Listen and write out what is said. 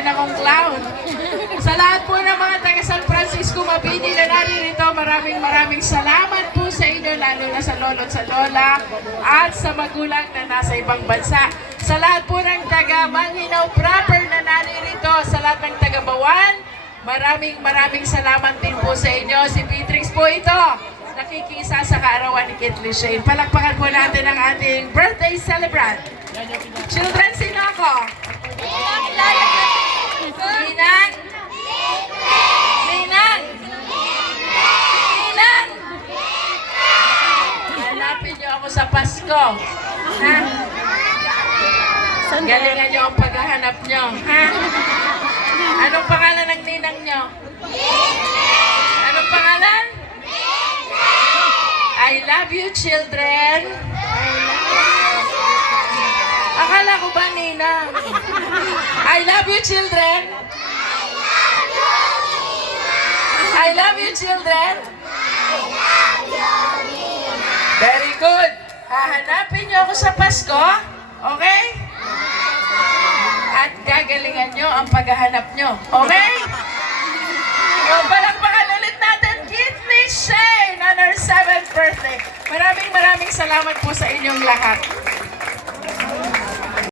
rin akong clown. Sa lahat po ng mga taga San Francisco Mabini na naririto, maraming salamat po sa inyo, lalo na sa lolo at sa lola at sa magulang na nasa ibang bansa. Sa lahat po ng taga Manghinaw proper na naririto, sa lahat ng taga Bawan, maraming salamat din po sa inyo. Si Beatrix po ito, nakikisa sa kaarawan ni Kitli Shane. Palakpakan po natin ang ating birthday celebrant. Children, sino ako? Ninang? Ninang? Ninang? Hanapin niyo ako sa Pasko. Ha? Galingan niyo ang paghahanap niyo. Ha? Anong pangalan ng ninang niyo? Anong pangalan? I love you, children. Akala ko ba, Nina? I love you, children. I love you, children. Very good. Hahanapin niyo ako sa Pasko. Okay? At gagalingan niyo ang paghahanap niyo. Okay? O, palakpakan ulit natin, Kitli Shane on her 7th birthday. Maraming salamat po sa inyong lahat.